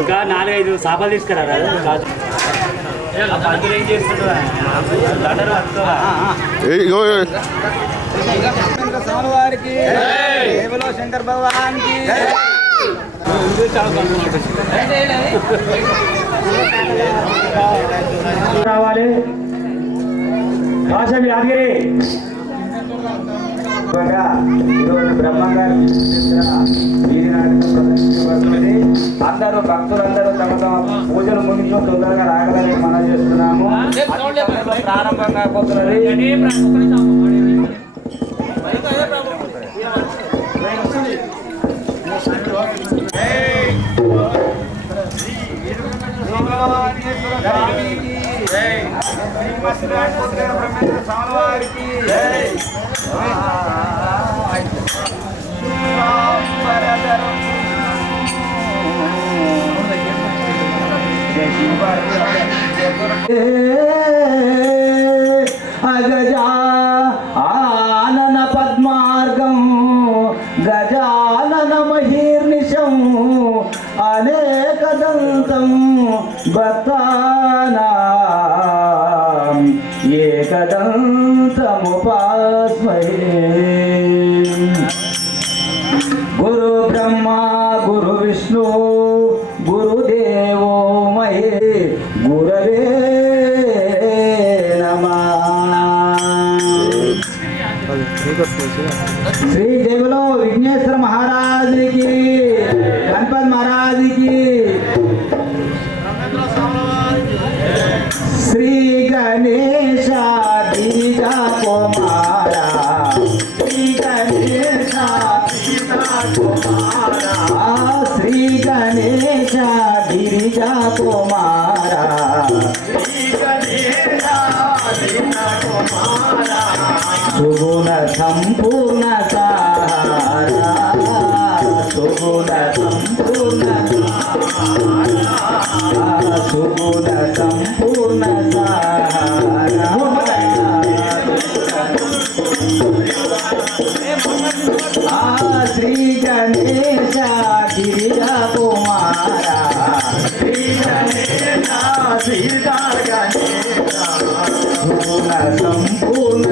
ఇంకా 4-5 చేపలు తీసుకురా పంతులు ఏం చేస్తుండ్రు స్వామివారికి శంకర్ భగవాన్ రావాలి భాష యాదగిరి ఈరోజు బ్రహ్మంగారు వీధి నాటకం ప్రదర్శించబడుతుంది. అందరూ భక్తులందరూ తమ తమ పూజలు ముగించు తొందరగా రాగలని మనం చేస్తున్నాము. ప్రారంభంగా పోతున్నది. గజానన పద్మార్గం గజానన మహీర్నిశం అనేకదంతం భక్తానాం ఏకదంతముపాస్మహే. గురు బ్రహ్మ గురు విష్ణు గురుదేవో మహే గురవే श्री देवलो विघ्नेश्वर महाराज की गणपत महाराज की श्री गणेश दीजा कुमारा श्री गणेश श्री गणेश दीजा कुमारा सुगुण संपूर्ण सारा सुगुण संपूर्ण सुगुण संपूर्ण सारा श्री गणेश गिरिजा कुमारा श्री गणेश सीता गणेश सुगुण संपूर्ण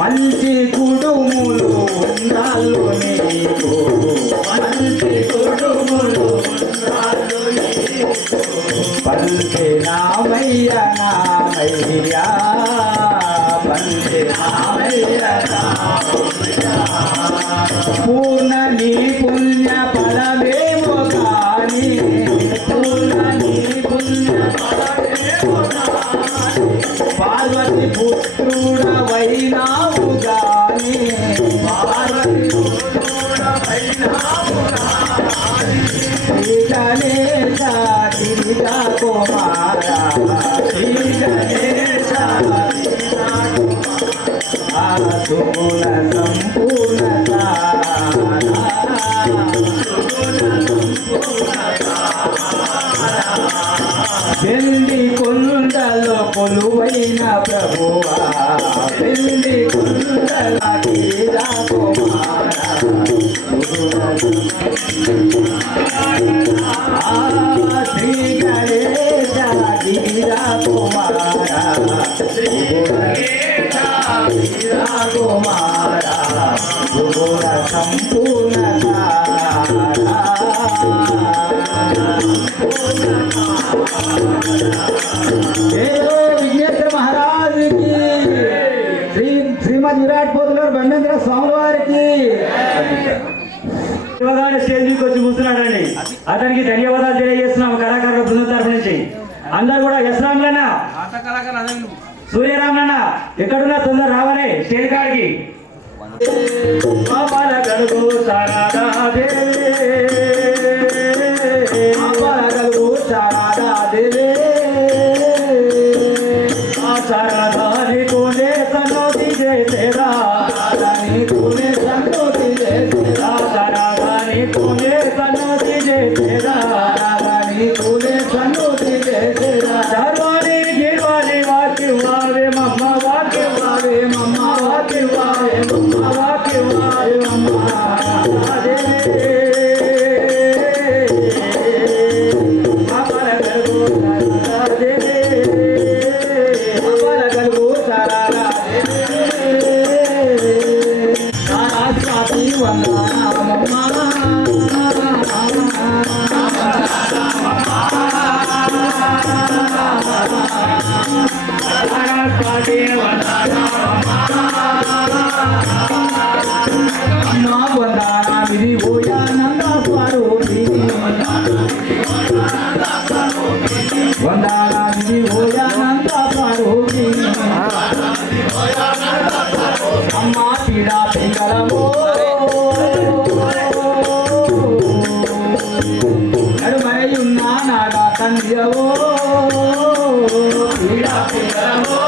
మంచి కుడుములు ఉండాలు నీకు మంచి కుడుములు ఉండాలు నీకు పంచే నామయ్య నామయ్య పంచే నామయ్య పూర్ణ నీ పుణ్య ఫలమేమో కానీ పూర్ణ నీ పుణ్య ఫలమేమో పార్వతి పుత్రుడవైనావు గాని పార్వతి పుత్రుడవైనావు గాని శ్రీ గణేశ గిరిజా కుమారా శ్రీ గణేశ గిరిజా కుమారా సుగుణ సంపూర్ణ పెళ్లి కొండలో కొలువైన ప్రభువా పెళ్లి కొండల గిరిజా కుమారా శ్రీ గణేశ గిరిజా కుమారా శ్రీ గణేశ గిరిజా కుమారా సుగుణ సంపూర్ణ విఘ్నేశ్వర महाराज की श्रीमद विराट पोतुलूर ब्रह्मेंद्र स्वामी वारिकी స్టేజ్ కి వచ్చి కూర్చున్నాడండి. అతనికి ధన్యవాదాలు తెలియజేస్తున్నాము కళాకారుల బృందం తరఫు నుంచి. అందరు కూడా యశ్రామ్లన్న సూర్యరామ్లన్న ఎక్కడున్నా తొందర రావాలి స్టేజ్ కాడికి. शारदानी तूने सनोती जैसे रानी तूने सनोती जैसे शारदानी तूने सनोती जैसे रानी तूने सनोती जैसे धरवानी गिरवानी वाची वावे मम्मा वाके वावे मम्मा వందనాది ఓయానంద స్వరూపి అమ్మ పీడా పింగళమో నడుమయున్న నాడా తండ్రియవో పీడా పింగళమో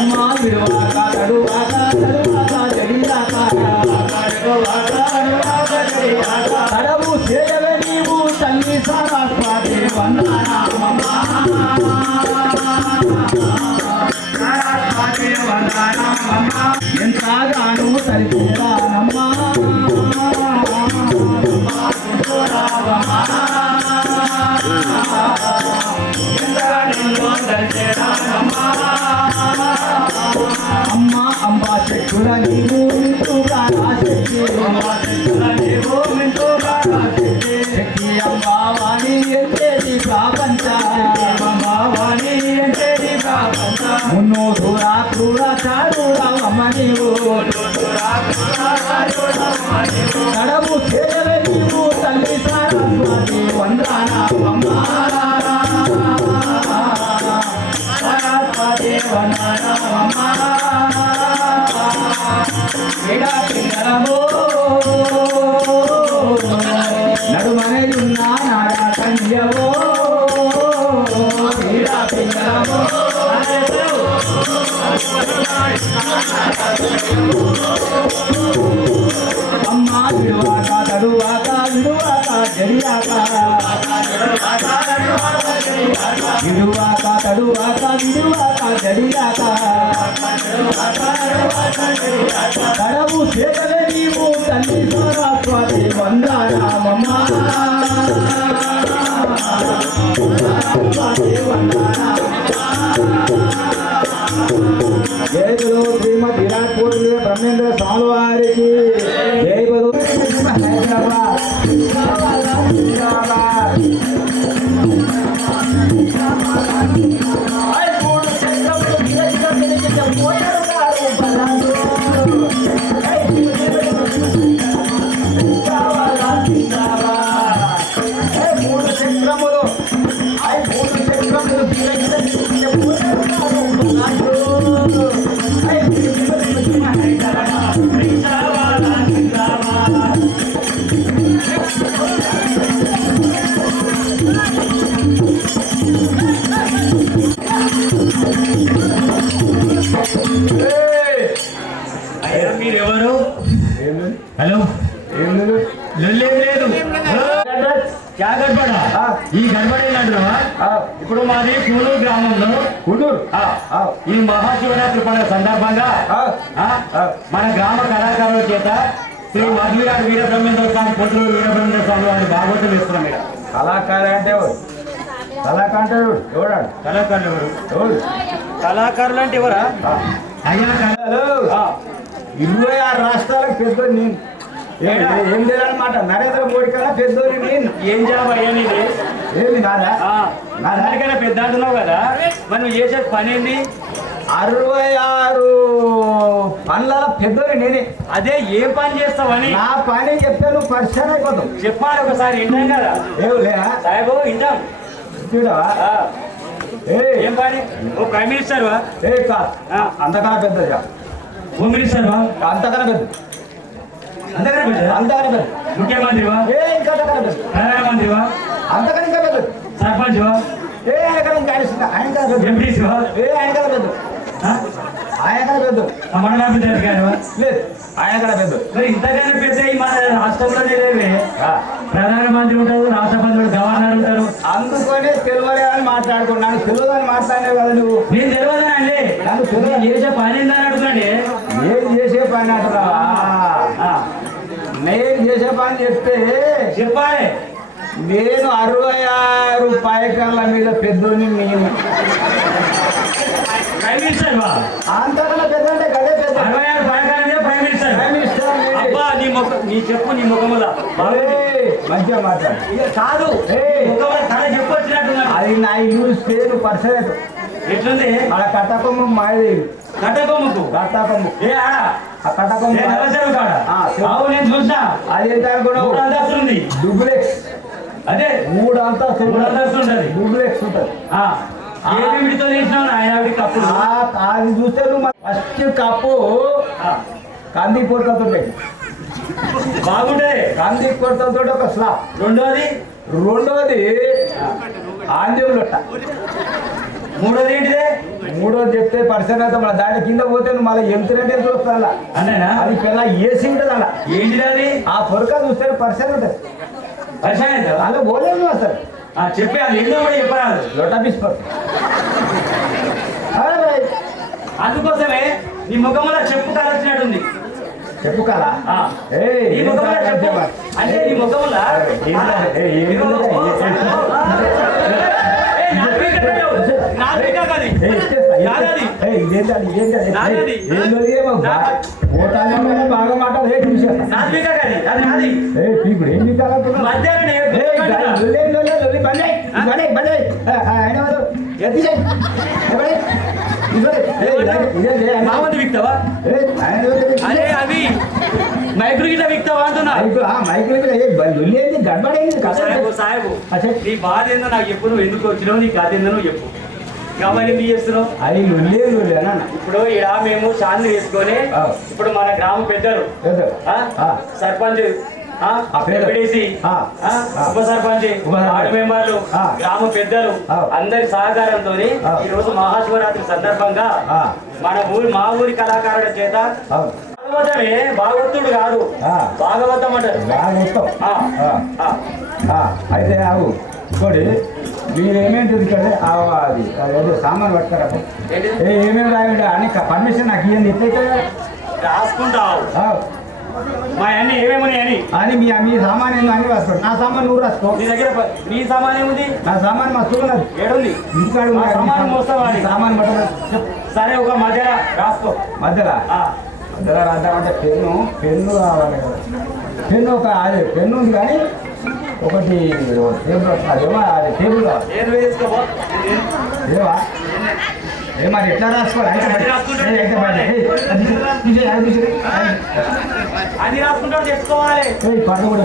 అమ్మ విడువాక తడువాక తడువాక జడియాక తడవు చేయవే నీవు తల్లి సరస్వతి వందనామమ్మా ఎంతగానో తరిచేదానమ్మా అమ్మ అంబా చెట్టుల నీవు మింటుగా శక్తి శక్తి అంబావాణి ఎంతేది ప్రపంచ మున్నో దూరా క్రూర చాడుడమ్మ నీవు నడము చేయవే నీవు తల్లి సరస్వతి వందనామమ్మ సరస్వతి వందనామమ్మ ఎడా పింగళమో నడుమనయున్న నాడా తండ్రియవో ఎడా పింగళమో అమ్మ విడువాక తడువాక విడువాక జడియాక విడువాక తడువాక విడువాక జడియాక తడవు చేతలే నీవు తల్లి సరస్వతి వందనామమ్మ జయ గురు శ్రీమద్ విరాట్ కోహ్లీ బ్రహ్మేంద్ర స్వామి వారికి జై బదు హైదరాబాద్ మీరెవరు? హలో లేదు క్యా గడబడా ఈ గడబడ ఏంటంటున్నావా? ఇప్పుడు మాది కూనూరు గ్రామంలో ఈ మహాశివరాత్రి పండుగ సందర్భంగా మన గ్రామ కళాకారుల చేత శ్రీ మధురాడు వీరబ్రహ్మేంద్ర స్వామి పొద్దులూరు వీరబ్రహ్మేంద్ర స్వామి వారిని భాగవతం ఇస్తున్నాం ఇక్కడ. కళాకారు అంటే కళాకారు ఎవడాడు? కళాకారులు ఎవరు? కళాకారులు అంటే ఎవరా? అయ్యా కళలు 26 రాష్ట్రాలకు పెద్దోడు నేను. ఏం లేదన్నమాట. నరేంద్ర మోడీ కన్నా పెద్దోడు నేను. ఏం జాబ్ అయ్యా నీది? ఏమి నాదా? దానికైనా పెద్ద అంటున్నావు కదా, మరి నువ్వు చేసే పని ఏంది? 66 పనుల పెద్దోడు నేనే. అదే ఏ పని చేస్తావని నా పని చెప్తే నువ్వు పరిచయం అయిపోతావు. చెప్పాలి ఒకసారి. వింటాం కదా ఏవులే సాహెబు, వింటాం. చూడవా? ఏం పని? ఓ ప్రైమ్ మినిస్టర్ వా? కాదు, అంతకన్నా పెద్దది. హోమ్ మినిస్టర్ వా? అంతకన్నా పెద్ద. అంతకన్నా పెద్ద? అంతకన్నా పెద్ద. ముఖ్యమంత్రి వా? ఇంకా అంతకన్నా పెద్ద. ప్రధానమంత్రి వా? అంతకన్నా ఇంకా పెద్ద. సర్పంచ్ వా? ఆయన కదా ఇంకా ఆయన కదా పెద్ద. ఎంపీసీ వా? ఆయన కదా పెద్ద. ఆయన కదా పెద్ద. మండలాభివృద్ధి గారు లేదు, ఆయన కదా పెద్ద. మరి ఇంతకన్నా పెద్ద మన రాష్ట్రంలో లేదే. ప్రధానమంత్రి ఉంటారు, రాష్ట్రపతి, గవర్నర్ ఉంటారు. అందుకనే తెలియలే అని మాట్లాడుకున్నాను. తెలియదని మాట్లాడినావు కదా నువ్వు. నేను తెలియదా అండి? నన్ను తెలియదు. చేసే పని ఏందని అడుగుతాండి. నేను చేసే పని అంటున్నావా? నేను చేసే పని చెప్తే చెప్పాలి. నేను 66 పైకర్ల మీద పెద్దోని నేను. ప్రైమ్ మినిస్టర్ వా? అంతకన్నా పెద్ద అంటే గదే పెద్ద. 66 పైకాలనే ప్రైమ్ మినిస్టర్. ప్రైమ్ మినిస్టర్ అబ్బా, నీ చెప్పు, నీ ముఖముల మంచిగా మాట్లాడు. ఇక కాదు, ముఖముల కళ చెప్పు వచ్చినట్టున్నాడు. అది నా యూజ్ పేరు పర్సనల్. ఎట్లుంది ఆడ కట్టకొమ్ము మాది కట్టకొమ్మకు కట్టకొమ్ము ఏ ఆడ ఆ కట్టకొమ్ము నల్లచెరువు కాడ ఆ, చెరువు. అవు నేను చూసినా అదేంటి అనుకున్నావు 3 అంతస్తులు ఉంది డూప్లెక్స్ అదే 3 అంతస్తులు 3 అంతస్తులు ఉంటది డూప్లెక్స్ ఉంటుంది ఏమి విడితో చేసినావు ఆయన ఆవిడ కప్పుడు అది చూస్తే నువ్వు ఫస్ట్ కప్పు కంది పొరకతుంటాయి బాగుంటది కంది పొరకతో ఒక స్లాబ్ రెండోది రెండోది ఆంజం లొట్ట మూడోది ఏంటిదే మూడోది చెప్తే పరిసర మన దాని కింద పోతే నువ్వు మళ్ళీ ఎంతులంటే చూస్తా అన్ననా అది పిల్ల ఏసీ ఉంటుంది అలా ఏంటిది అది ఆ పొరక చూస్తే పరిసర ఉంటుంది పరిచయం అవుతుందా? అలా పోలేదు అసలు చెప్పే అది ఏంటో కూడా చెప్పరాదు లొట్ట బిస్పర్ అందుకోసమే నీ ముఖంలో చెప్పు కాలొచ్చినట్టుంది చెప్పు కదా ఆ. నీ ముఖంలో చెప్పు అంటే నీ ముఖంలో బాగా మాట్లాడు ఇప్పుడు ఏం మామంది విక్తావా అరే అవి మైకులు గిట్లా విక్తావా అంటున్నా సాహెబు సాహెబు నీ బాధ ఏందో నాకు చెప్పు నువ్వు ఎందుకు వచ్చినావు నీ కథ ఏందో నువ్వు చెప్పు కాబట్టి ఎందుకు చేస్తున్నావు ఇప్పుడు ఇలా మేము చాంది వేసుకొని ఇప్పుడు మన గ్రామ పెద్దలు సర్పంచ్ ఎంపీడీసీ ఉప సర్పంచ్ వార్డు మెంబర్లు గ్రామ పెద్దలు అందరి సహకారంతో ఈ రోజు మహాశివరాత్రి సందర్భంగా మా ఊరి కళాకారుల చేత భాగవతమే భాగవతుడు కాదు భాగవతం అంటారు అయితే అవు ఇంకోటి మీరు ఏమేంటి అది ఏదో సామాన్ పట్టుతారా ఏమేమి రాయండి అని పర్మిషన్ నాకు ఇవ్వండి ఎట్లయితే రాసుకుంటావు మా అన్ని ఏమేమని అని అని మీ సామాన్ ఏందో అని రాసుకోండి నా సామాన్ నువ్వు రాసుకో నీ దగ్గర నీ సామాన్ ఏముంది నా సామాన్ మస్తు ఉన్నది ఏడుంది ఇంటికాడు సామాన్ మోస్తావా సామాన్ పట్టదు సరే ఒక మధ్యలో రాసుకో మధ్యలో మధ్యలో రాద్దామంటే పెన్ను కావాలి కదా పెన్ను అదే పెన్ను ఉంది కానీ ఒకటి టేబుల్ అదేమో అది టేబుల్ కావాలి ఏది వేసుకోవా ఏవా ఏ మరి ఎట్లా రాసుకోవాలి అది రాసుకుంటావు తెచ్చుకోవాలి పట్టు కూడా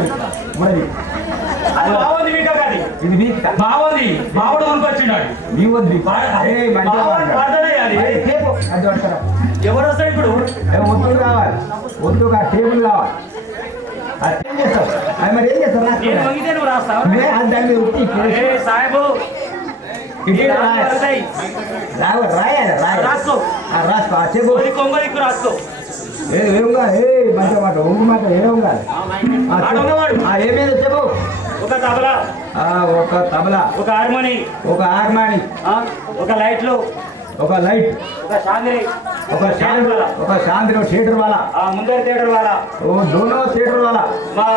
అది బాగుంది మీకు అది ఇది వీక్ బాగుంది బావుడు కొనుకొచ్చినాడు మీ వద్దు అది అది పడతారా ఎవరు వస్తారు ఇప్పుడు ఒత్తు కావాలి ఒత్తుగా టేబుల్ కావాలి ఏం చేస్తావు అది మరి ఏం చేస్తావు నేను వంగితే నువ్వు రాస్తావు దాని మీద ఉత్తి సాహెబు రాయాలి రాసుకో రాసుకో చెప్పు కొంగలికి రాసుకో ఏం కాదు మంచి మాట ఒంగు మాట ఏం కాదు ఏమేదో చెప్పు ఒక తబలా ఒక హార్మోని ఒక లైట్లు ఒక లైట్ ఒక శాంతి థియేటర్ వాళ్ళ ముందర థియేటర్ వాళ్ళ దోనో థియేటర్ వాళ్ళ మా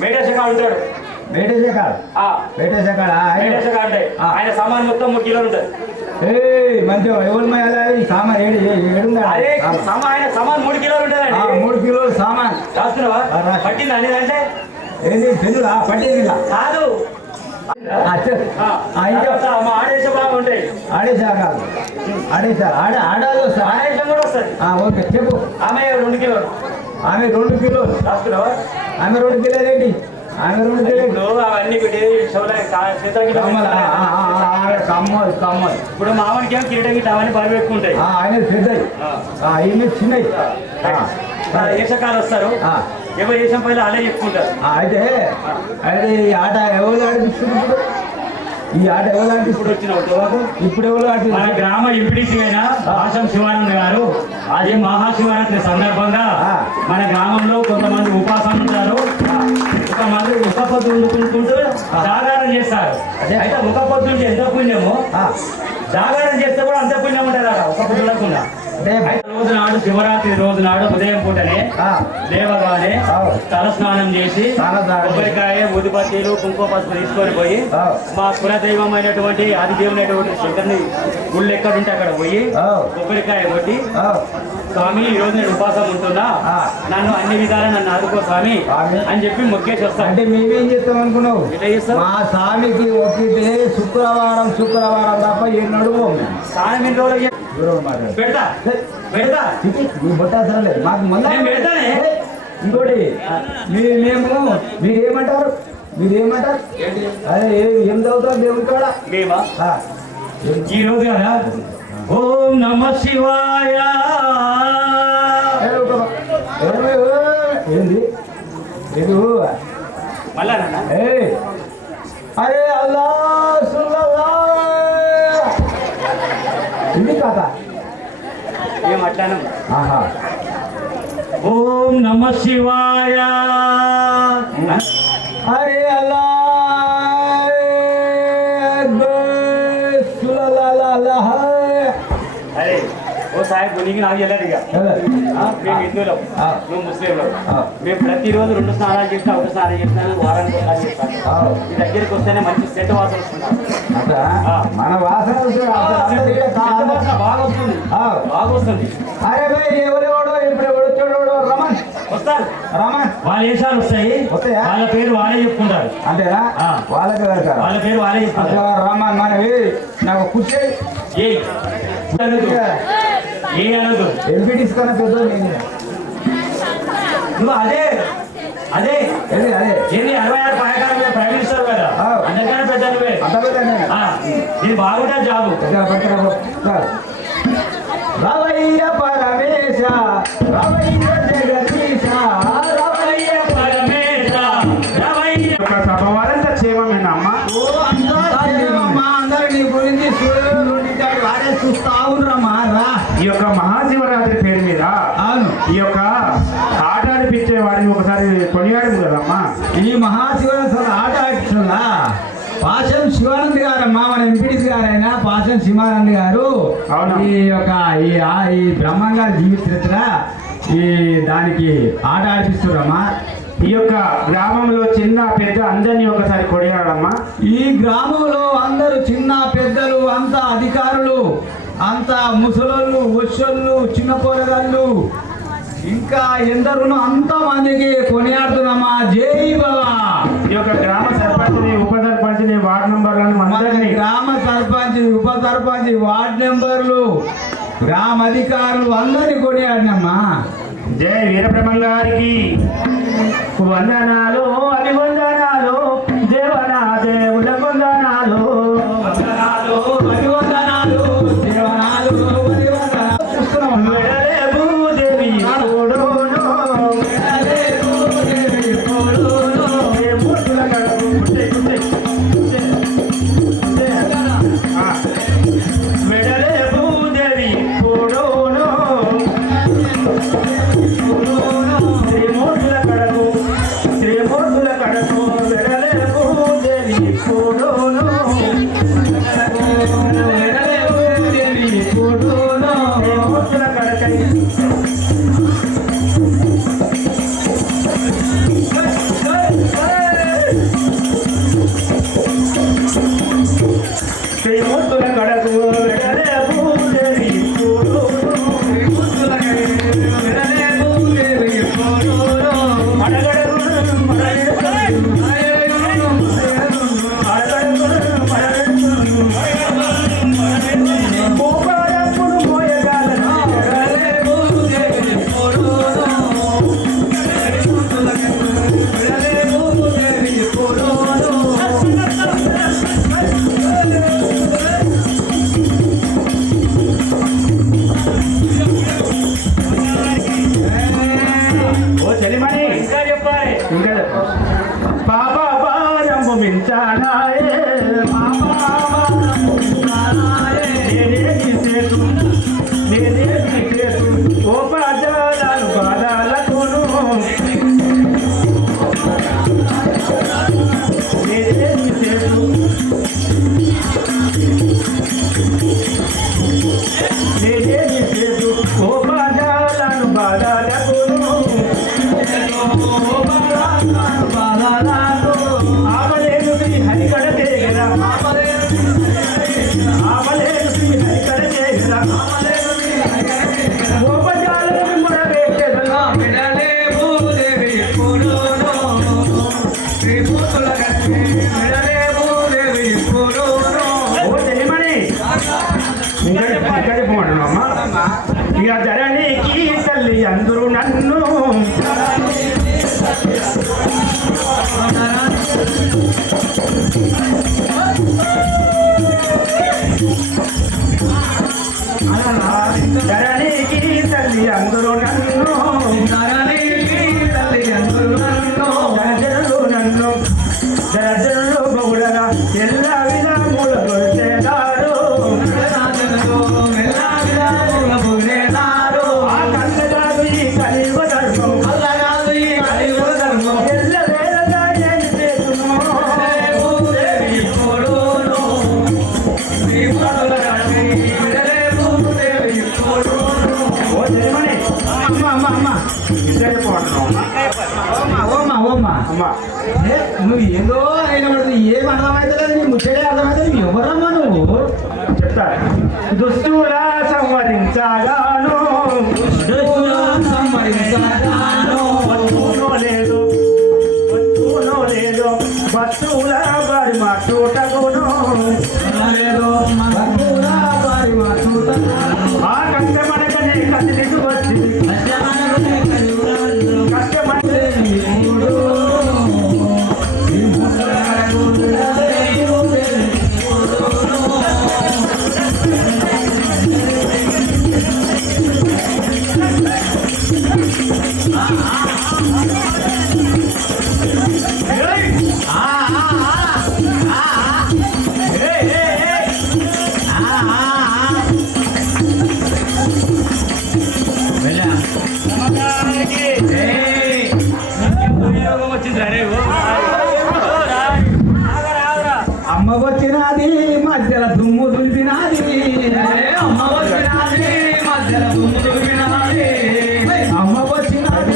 మేడేశక ఉంటాడు అంటే ఆయన సామాన్ మొత్తం 3 కిలోలు ఉంటుంది మంచిగా ఎవరు ఈ సామాన్ అదే ఆయన సామాన్ 3 కిలోలు ఉంటుంది 3 కిలోలు సామాన్ రాస్తున్నావా పట్టింది అనేది అంటే ఏంటి పెన్నులా పట్టింది కాదు ఆడేసా బాగుంటాయి ఆడేసా కాదు ఆడాలి ఆడేసం కూడా వస్తుంది ఓకే చెప్పు ఆమె 2 కిలోలు ఆమె 2 కిలోలు రాస్తున్నావా ఆమె 2 కిలోలు ఏంటి ఆమె 2 కిలోలు అవన్నీ పెట్టి కమ్మలు ఇప్పుడు మామూలుకి ఏమో కిరీటం గిట్ట అవన్నీ బరువు ఎక్కువ ఉంటాయి ఆయన పెద్దవి ఆయన చిన్నవి ఏషకాలు వస్తారు ఎవరు ఏషం పైన అలా చెప్పుకుంటారు అయితే ఈ ఆట ఎవరు ఆడిపిస్తున్నారు ఈ ఆట ఎవరు ఇప్పుడు వచ్చినావు ఇప్పుడు ఎవరు ఆడి మన గ్రామ ఎంపీడీసీ అయిన ఆశం శివానంద గారు అది మహాశివరాత్రి సందర్భంగా మన గ్రామంలో కొంతమంది ఉపాసన ఉంటారు కొంతమంది ఒక పొద్దు ఉండుకుంటూ జాగారం చేస్తారు అయితే ఒక పొద్దు ఉంటే ఎంత పుణ్యమో జాగారం చేస్తే కూడా అంత పుణ్యం ఉంటుంది ఒక పొద్దు ఉండకుండా రోజు నాడు శివరాత్రి రోజు నాడు ఉదయం పూటనే లేవగానే తల స్నానం చేసి కొబ్బరికాయ ఉదిపత్తిలు కుంకుమ పసుపు తీసుకొని పోయి మా కులదైవం అయినటువంటి ఆదిదేవునైనటువంటి శంకర్ని గుళ్ళు ఎక్కడుంటే అక్కడ పోయి కొబ్బరికాయ కొట్టి స్వామి ఈ రోజు నేను ఉపాసం ఉంటున్నా నన్ను అన్ని విధాలా నన్ను ఆదుకో స్వామి అని చెప్పి మొక్కేసి వస్తాను. అంటే మేమేం చేస్తాం అనుకున్నావు? ఎట్లా చేస్తాం? మా స్వామికి మొక్కితే శుక్రవారం తప్ప ఎన్నడూ స్నానం ఎన్ని రోజులు పెడతా పెడతా నీ బొట్టాసరం లేదు మాకు మొన్న పెడతానే. ఇంకోటి మీరేమంటారు అదే ఏం చదువుతారు దేవుడి కాడ? మేమా ఈ రోజు కదా ఓం నమ శివాయ ఏంది మళ్ళా అరే అల్లా ఇది కాక ఏం అట్లాను. ఓం నమ శివాయ అరే అల్లా అరే ఓ సాహెబ్ నీకు నాకు వెళ్ళదు ఇక మేము హిందువులం నువ్వు ముస్లింలు మేము ప్రతిరోజు 2 స్నానాలు చేసినా 1 స్నానం చేసినా వారానికి ఒకసారి చేస్తాను. మీ దగ్గరికి వస్తేనే మంచి సెట్ వాసన వస్తున్నాం. మన వాసన బాగా వస్తుంది బాగా వస్తుంది. అరే భాయ్ ఎవరెవడో ఇప్పుడు ఎవడొచ్చాడో రమన్ వస్తారు రమన్ వాళ్ళ వేషాలు వస్తాయా వాళ్ళ పేరు వాళ్ళే చెప్పుకుంటారు. అంతేనా? వాళ్ళకి వాళ్ళ పేరు వాళ్ళే చెప్పుకుంటారు. రమన్ మనవి నాకు కూర్చో ఏ అనదు ఎంపీ తీసుకున్న పెద్ద నువ్వు అదే అదే అదే అదే ఏంటి 66 పాయకాల మీద ప్రైమ్ మినిస్టర్ కదా అందుకనే పెద్ద నువ్వే అంత పెద్ద ఇది బాగుంటుంది జాబు. రవయ్య పరమేశ రవయ్య జగదీశ రవయ్య పరమేశ రవయ్య సభవారంతా క్షేమమేనమ్మా? అందరూ నీ గురించి వారే చూస్తా ఉన్నారమ్మా. ఈ యొక్క మహాశివరాత్రి పేరు మీద ఈ యొక్క ఆట ఆడిపించే వారిని ఒకసారి కొనియాడు కదమ్మా. ఈ మహాశివరాత్రి ఆట ఆడిస్తున్నా పాశం శివానంద్ గారమ్మా, మన ఎంపీడీసీ గారైనా పాశం శివానంద్ గారు ఈ యొక్క ఈ బ్రహ్మంగారి జీవిత చరిత్ర ఈ దానికి ఆట ఆడిపిస్తున్నారమ్మా. ఈ యొక్క గ్రామంలో చిన్న పెద్ద అందరినీ ఒకసారి కొనియాడమ్మా. ఈ గ్రామంలో అందరూ చిన్న పెద్దలు అంతా అధికారులు అంతా ముసలోళ్ళు వృషోళ్ళు చిన్న పోరగాళ్ళు ఇంకా ఎందరునో అంత మందికి కొనియాడుతున్నామా. జై బాబా. ఈ యొక్క గ్రామ సర్పంచ్ని ఉప సర్పంచ్ని వార్డు మెంబర్లను అందరినీ గ్రామ సర్పంచ్ ఉప సర్పంచ్ వార్డు మెంబర్లు గ్రామ అధికారులు అందరినీ కొనియాడినమ్మా. జై వీరబ్రహ్మం గారికి వందనాలు అభివందనాలు దేవనా దేవుళ్ళ వందనాలు అభివందనాలు దేవనాలు చూస్తున్నాం. దేవి ఓ ఆపలేదు శ్రీ హరికడ తేగరా ఆపలేదు శ్రీ హరికడ తేగరా గోపజాలను మురవేట్టెదలా ఓ తెలిమని ఇక్కడ పోండి అమ్మ ఇక ధరణికి తల్లి అందరూ నన్ను ధరణికి తల్లి అందరూ నన్ను జనజనులు నన్ను జనజనులు బహుళగా ఎల్లా విధముల కొలిచేదారు ఆ కన్నదారు ఈ కలియుగ ధర్మం ఎల్ల వేళగా ఏం చేతును ఓ జయమణి అమ్మ అమ్మ అమ్మ ఇద్దరే పోతున్నావు ఓమ్మా ఓమ్మా అమ్మా నువ్వు ఏదో అయినప్పుడు ఏం అర్థమవుతలేదు నీ ముచ్చటే అర్థమవుతుంది ఎవరమ్మా నువ్వు చెప్తా దుస్తుల సంవరించగాను వస్తువులో లేదు వస్తువులో లేదు వస్తువుల వారి మా చూటకును ఆ కష్టమనకనే కదిలికి వచ్చి కష్టమంటే అమ్మ వచ్చినది మధ్యల దుమ్ము దులిపినది అమ్మ వచ్చినది మధ్యల దుమ్ము దులిపినది అమ్మ వచ్చినది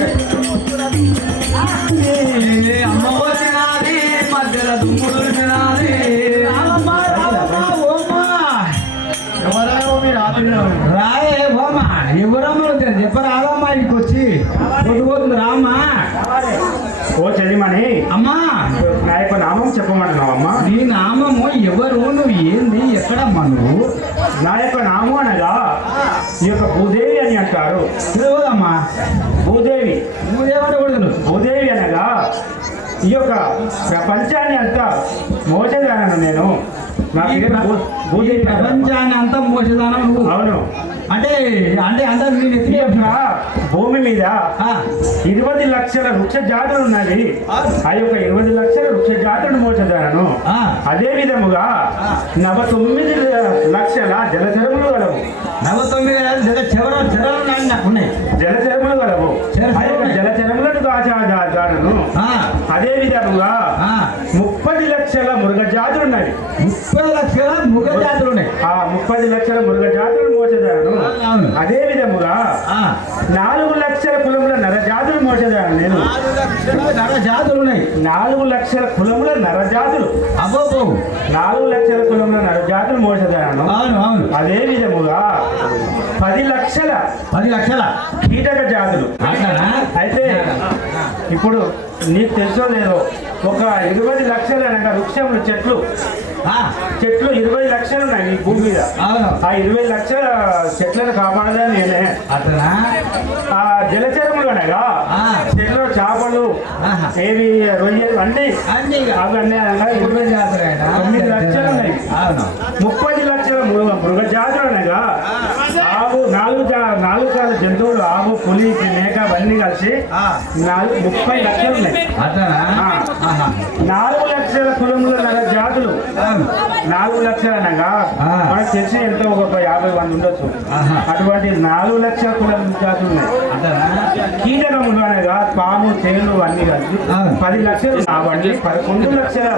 అమ్మ వచ్చినది మధ్యల దుమ్ము దులిపినది రామమ్మ రామమ్మ ఓమ్మ రాయే ఓమ్మ ఎవరమ్మ చెప్పరాదమ్మా ఇంటికి వచ్చి పొద్దుపోతుంది రామ్మా ఓ చెల్లిమణి అమ్మా నా యొక్క నామం చెప్పమంటున్నావు అమ్మా నీ నామము ఎవరు నువ్వు ఏంది ఎక్కడమ్మా నువ్వు నా యొక్క నామం అనగా ఈ యొక్క భూదేవి అని అంటారు తెలియదమ్మా భూదేవి నువ్వేమంటకూడదు భూదేవి అనగా ఈ యొక్క ప్రపంచాన్ని అంతా మోసదానను నేను నా పేరు భూదేవి అనగా. ప్రపంచాన్ని అంతా మోసదానం నువ్వు అవును అంటే అంటే అంతా నేను ఈ యొక్క భూమి మీద 20 లక్షల వృక్ష జాతులు ఉన్నది ఆ యొక్క 20 లక్షల వృక్ష జాతులను మోసదానను అదే విధముగా 49 లక్షల జలచరములు గలవు 49 చెరలు నాకున్నాయి జలచరములు గలవు ఆ యొక్క జలచరములను దాచాను అదే విధముగా 30 లక్షల మృగ జాతులు ఉన్నవి 30 లక్షల మృగ జాతులు ఉన్నాయి ఆ 30 లక్షల మృగ జాతులను మోసదాను అదే విధముగా 4 లక్షల కులముల నర జాతులు మోసదాను నేను 4 లక్షల నర జాతులు ఉన్నాయి 4 లక్షల కులముల నర జాతులు అబ్బో 4 లక్షల కులముల నర జాతులు మోసదాను అవును అవును అదే విధముగా 10 లక్షల కీటక జాతులు అట్లానా? అయితే ఇప్పుడు నీకు తెలుసో లేదో ఒక 20 లక్షలు అనగా వృక్షములు చెట్లు 20 లక్షలు ఉన్నాయి ఈ భూమి మీద అవును ఆ 20 లక్షల చెట్లను కాపాడదని నేనే అట్లా ఆ జలచరములు అనగా చెట్లు చేపలు ఏవి రొయ్యలు అన్ని అవన్నీ అనగా 20 9 లక్షలు ఉన్నాయి 30 లక్షల మృగ జాతులు అనగా ఆవు 4 కాల జంతువులు ఆవు పులి మేక అవన్నీ కలిసి 30 లక్షలు ఉన్నాయి 4 లక్షల కులముల నర జాతులు 4 లక్షలు అనగా ఆ. మనకు తెలిసి ఎంతో ఒక 50 మంది ఉండొచ్చు. ఆహా. అటువంటి 4 లక్షల కుల జాతులు ఉన్నాయి. అంటారా? కీటకములు అనగా పాము తేలు అన్ని కలిసి ఆ. 10 లక్షలు కాబట్టి 11 లక్షల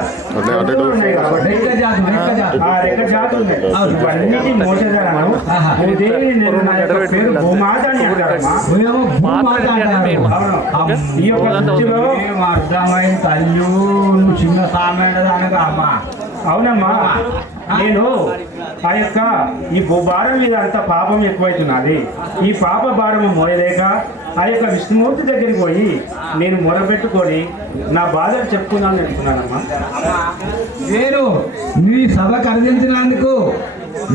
జంతువులు ఉన్నాయి కాబట్టి రెక్క జాతులు, రెక్క జాతులు. ఆ రెక్క జాతులు ఉన్నాయి. అవును. ఇవన్నిటి మోసేదాలను ఆహా. భూదేవి నేను నా యొక్క పేరు భూమాత అని అంటారమ్మా. భూమేమో భూమాత అంటారు. అవును. అమ్మ. ఈ యొక్క సృష్టిలో ఏం అర్థమైన తల్లి నువ్వు చిన్న సామాన్య దానిగా అమ్మా. అవునమ్మా నేను ఆ యొక్క ఈ భారం మీద అంత పాపం ఎక్కువైతున్నది. ఈ పాప భారము మోయలేక ఆ యొక్క విష్ణుమూర్తి దగ్గరికి పోయి నేను మొరబెట్టుకొని నా బాధలు చెప్పుకున్నాను అనుకున్నానమ్మా. నేను నీ సభకు అర్థించినందుకు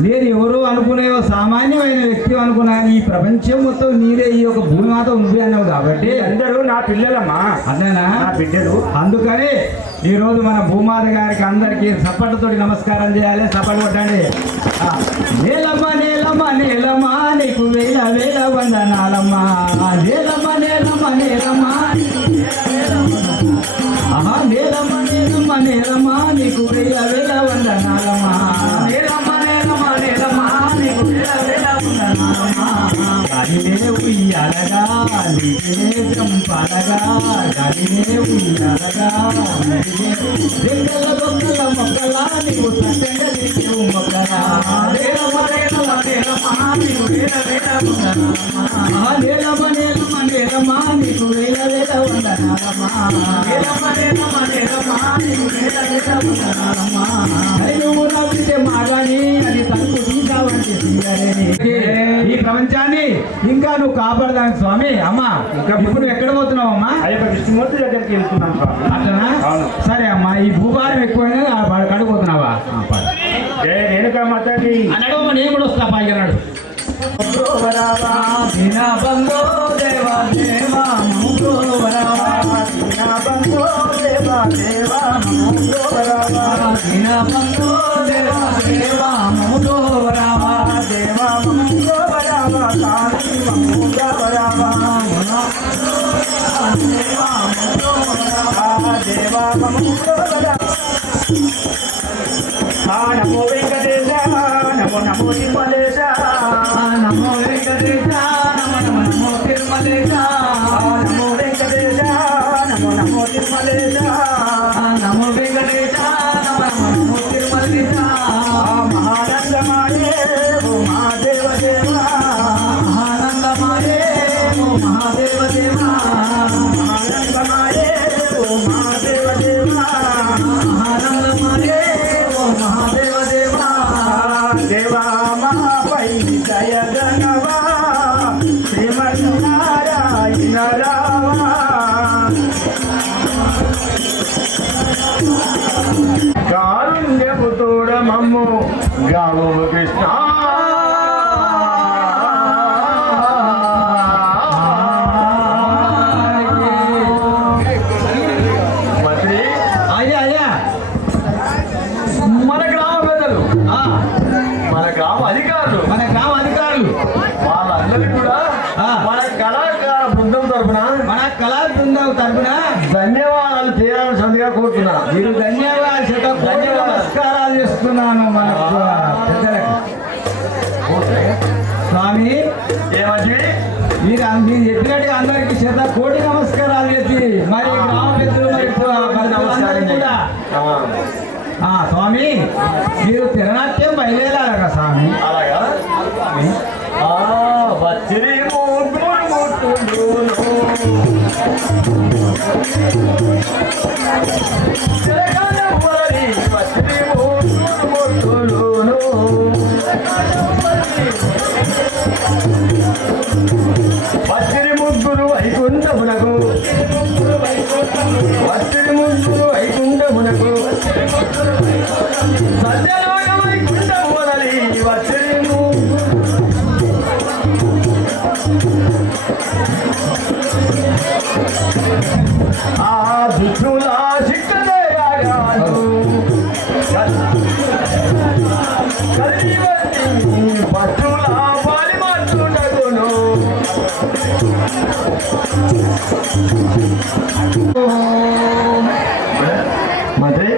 నేను ఎవరో అనుకునేవో సామాన్యమైన వ్యక్తి అనుకున్నాను. ఈ ప్రపంచం మొత్తం నీదే, ఈ యొక్క భూమిమాత నువ్వే అన్నావు కాబట్టి అందరూ నా పిల్లలమ్మా, అదేనా నా బిడ్డలు. అందుకని ఈ రోజు మన భూమాత గారికి అందరికి సప్పట్లతోటి నమస్కారం చేయాలి. సప్పట్లు కొట్టండి. నేలమ్మ నేలమ్మ నేలమ్మ నీకు వేల వేల వందనాలమ్మా. నేలమ్మ నేలమ్మ నేలమ్మ ఆహా నేలమ్మ నేలమ్మ నేలమ్మ నీకు వేల వేల వందనాలమ్మా. నేలమ్మ నేలమ్మ నేలమ్మ నీకు వేల వేల వందనాలమ్మా. గాలినే ఉయ్యాలగా నీటినే చంపాలగా, గాలినే ఉయ్యాలగా రెక్కల బొక్కల మొక్కలా నీవు సత్యంగా నీవు మొక్కలా. నేలమ్మ నేలమ్మ నేలమ్మ నీకు వేల వేల వందనాలమ్మా. నేలమ్మ నేలమ్మ నేలమ్మ నీకు వేల వేల వందనాలమ్మా. నేలమ్మ నేలమ్మ నేలమ్మ నీకు వేల వేల వందనాలమ్మా. నువ్వు నవ్వితే మాగాని అది తలుపు తీసావంటే తీయలేని ఈ ప్రపంచాన్ని ఇంకా నువ్వు కాపాడదానికి స్వామి. అమ్మా ఇప్పుడు నువ్వు ఎక్కడ పోతున్నావు అమ్మా? ఆ యొక్క విష్ణుమూర్తి దగ్గరికి వెళ్తున్నాను స్వామి. అట్లనా? అవును. సరే అమ్మా, ఈ భూభారం ఎక్కువైనా కడిపోతున్నావా? జయ రేణుకా మాతాకి. అన్నాడు నేను కూడా వస్తా పైకి అన్నాడు. బంగో దేవా దేవా మంగోవరావా, బంధో దేవా దేవా మంగోవరావా, బంగో దేవా దేవా మంగోవరావా, దేవా మంగోవరావా, కాళీ మంగోవరావా, దేవా మంగోవరావా. నమో వెంకటేశ, నమో నమో తిరుమలేశ, నమో వెంకటేశ, నమో నమో నమో తిరుమలేశ, నమో వెంకటేశ, నమో నమో తిరుమలేశ, నమో వెంకటేశ, నమో నమో నమో తిరుమలేశ. మహానందమాయే ఓ మహాదేవ దేవా, ఆనందమాయే ఓ మహాదేవ దేవా, మహానందమాయే ఓ మహాదేవ దేవా, ఆనందమాయే ఓ మహాదేవ దేవా. దేవా మహాపై జయగణవా, శ్రీమన్నారాయణ రావా, కారుణ్యపు తోడమమ్ము గావు కృష్ణ. మంత్రి, అయ్యా అయ్యా మన గ్రామ పెద్దలు, మన గ్రామ అధికారులు, మన గ్రామ అధికారులు వాళ్ళందరికీ కూడా మన కళాకార బృందం తరఫున మన కళా బృందం తరఫున ధన్యవాదాలు చేయాల్సిందిగా కోరుతున్నా. మీరు ధన్యవాదాలు నమస్కారాలు చేస్తున్నాను మన పెద్దలకు. స్వామి ఏమంటే మీరు చెప్పినట్టుగా అందరికి కోటి నమస్కారాలు చేసి మరి గ్రామ పెద్దలు మరి నమస్కారం కూడా స్వామి మీరు తిరణాట్యం బయలుదేరాలగా స్వామి. అలాగా వచ్చిరి వచ్చిరి ముగ్గురు వైకుంఠమునకు, వచ్చిరి ముగ్గురు వైకుంఠమునకు, సత్యలోక వైకుంఠమునలి వచ్చిరి ఆ దుష్టుల శిక్షణయాగాలు భక్తుల పాలి మాట్లాడును. మంత్రి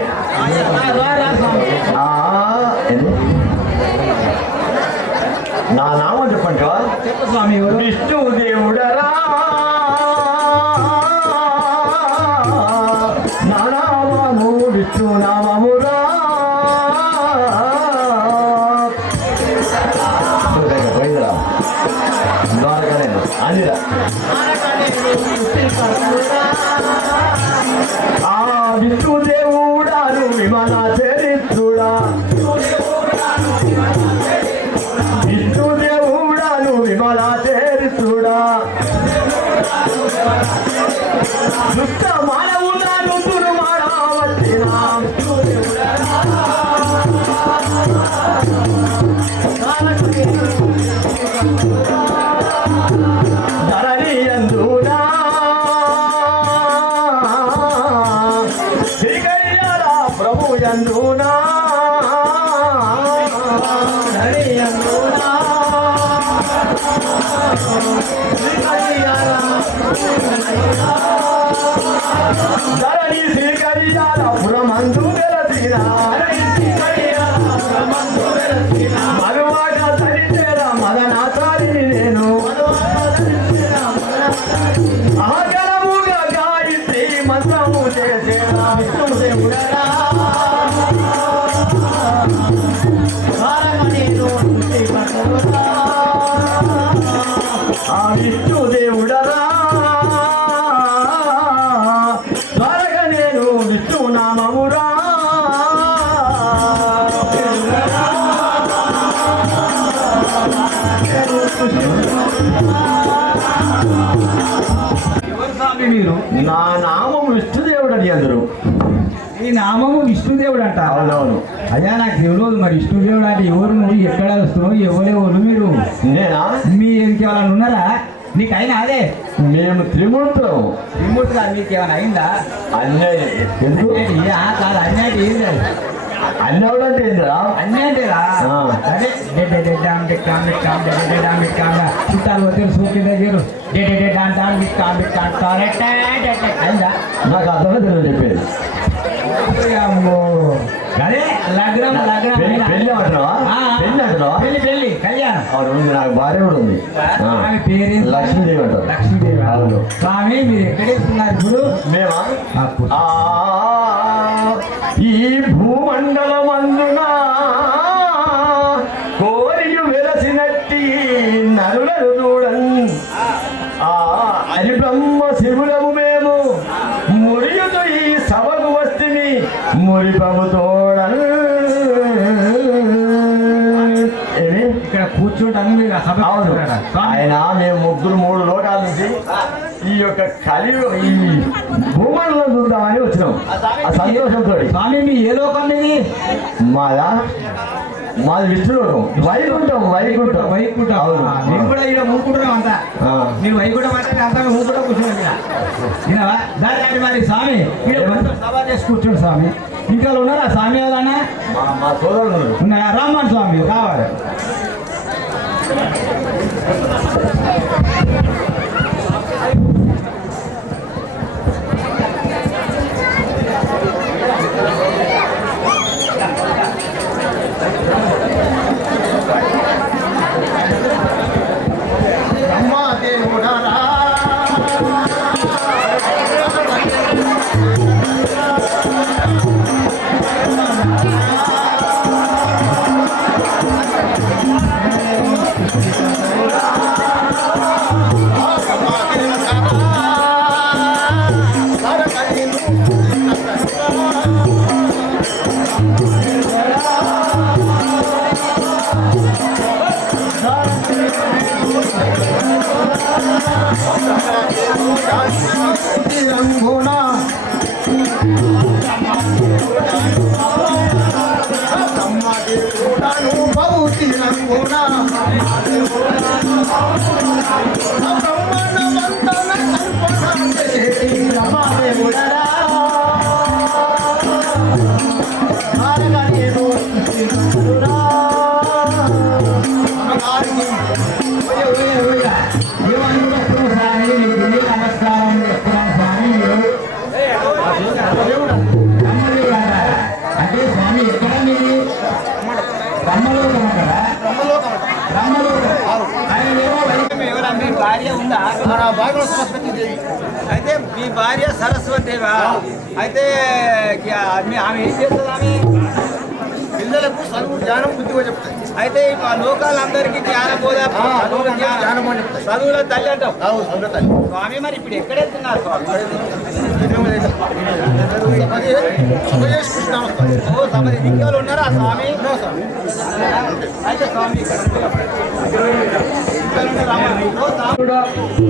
విష్ణునామమురా అనిరా ఆ విష్ణుదేవుడాను విమల చరిత్రుడా విష్ణుదేవుడాను విమల చరిత్రుడా దుష్ట మానవులను దుర్మాడవచ్చిన ధరణి అందునా శ్రీకయ్యాల ప్రభు అందునా ధరణి అందునా ధరణి శ్రీకయ్యాల పురమందు వెలసిన మరువాడ సరిచేర మదనాచారిని నేను ఆగలముగా గాయత్రి మంత్రము చేసేరా విష్ణుదేవుడరా ఆ విష్ణుదేవుడరా త్వరగా నేను విష్ణునామమురా మీరు నా నామం విష్ణుదేవుడు అని అందరు ఈ నామము విష్ణుదేవుడు అంట. అవునవును. అయ్యా నాకు తెలియదు మరి విష్ణుదేవుడు అంటే ఎవరు, నువ్వు ఎక్కడ వస్తున్నావు, ఎవరెవరు మీరు, నేనా మీ ఇంకేమైనా ఉన్నారా, నీకు అయినా అదే మేము త్రిమూర్తులం రిమోట్ గా మీకు ఏమైనా అయిందా? అన్నయ్య ఎందుకు కాదు అన్యాటి ఏంది అది? అన్నవుడు అంటే ఏందిరా అన్యాటిరా అదే చుట్టాలు వచ్చారు సూకి దగ్గర అయిందా? నాకు అర్థమైంది చెప్పేది అదే లగ్నం లగ్నం పెళ్లి అంటున్నావా పెళ్లి అంటున్నావా పెళ్లి పెళ్లి కళ్యాణం. అవును నాకు భార్య కూడా ఉంది ఆమె పేరు లక్ష్మీదేవి అంటారు. లక్ష్మీదేవి. అవును. స్వామి మీరు ఎక్కడేస్తున్నారు ఇప్పుడు? మేమా ఈ భూమండలమందున కోరియు వెలసినట్టి నరులను చూడన్ హరి బ్రహ్మ శివులము మేము మురియుతు ఈ సభకు వస్తిని మురిపము తోడన్ ఇక్కడ కూర్చుంటాను మీరు సభ. అవును. ఆయన మేము ముగ్గురు 3 లోకాల నుంచి ఈ యొక్క ఈ భూమండలం చూద్దామని వచ్చినాం ఆ సంతోషంతో. స్వామి మీ ఏ లోకం ఇది? మాది విష్ణులోకం వైకుంఠం వైకుంఠం వైకుంఠం. అవును. మేము కూడా ఇక్కడ మూకుంటున్నాం అంతా. మీరు వైకుంఠం అంటే అంతా మూకుంటా కూర్చున్నాం వినవా దాని మరి స్వామి సభ చేసి కూర్చోండి స్వామి. ఇంకా ఉన్నారా స్వామి ఎవరన్నా? మా సోదరులు ఉన్నారా? రామ్మన్ స్వామి కావాలి. ఆ ఈ భార్య సరస్వతిగా అయితే ఆమె ఏం చేస్తుంది? ఆమె పిల్లలకు చదువు జ్ఞానం బుద్ధిగా చెప్తాయి. అయితే ఆ లోకాలందరికీ జ్ఞానం పోదా? చదువుల తల్లి అంటావు స్వామి. మరి ఇప్పుడు ఎక్కడ వెళ్తున్నారు స్వామి? ఓ సమాధి ఇంట్లో ఉన్నారా స్వామి? అయితే స్వామి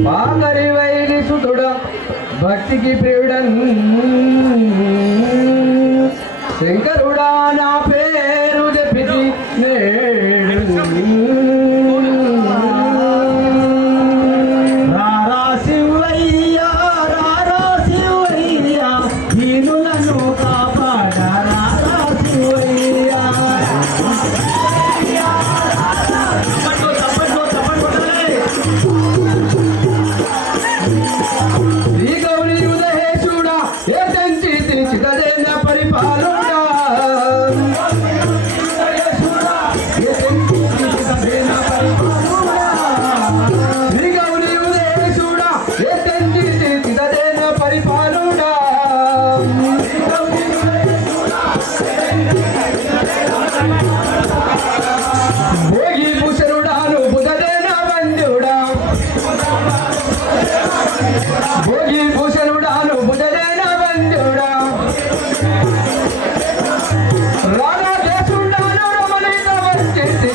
బాగరి వైరి సుతుడు భక్తికి ప్రియుడన్ శంకరుడా నా పేరు చెప్పిది నేడు రారా శివయ్యా రారా శివయ్యా దీనులను కాపాడ రారా శివయ్యా. శ్రీ గౌరీ ఉదయేశుడా ఏ తంచి చితదేన పరిపాలుడా శ్రీ గౌరీ ఉదయేశుడా ఏ తంచి చితదేన పరిపాలుడా భోగి భూషణుడాను బుధదేన వంద్యుడా భోగి భూషణుడాను బుధదేన వంద్యుడా రాధా దేశుడాను రమణీత వంచితి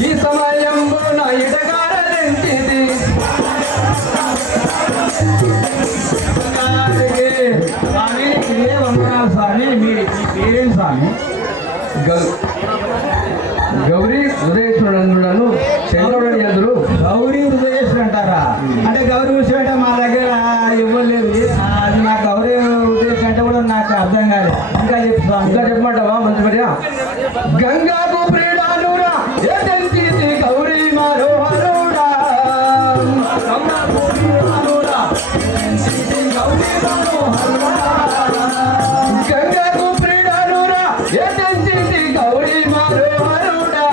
ఈ సమయంలో నా ఇడగారలించిది స్వామి ఇదే వందనాలు స్వామి. మీరు ఈ పేరేం స్వామి? గౌరీ ఉదయేశ్వరులను చంద్రుడు ఎదురు గౌరీ హృదయేశ్వరు అంటారా? అంటే గౌరీ హృదయం అంటే మా దగ్గర ఇవ్వలేదు. అది నా గౌరీ హృదయం అంటే కూడా నాకు అర్థం కాదు. ఇంకా చెప్పు స్వామి. ఇంకా చెప్పమంటావా మంచి పర్యా గంగాకు ప్రియుడానురా ఏ తెంచితి గౌరీ మనోహరుడా గంగాకు ప్రియుడానురా గంగాకు ప్రియుడానురా ఏ తెంచితి గౌరీ మనోహరుడా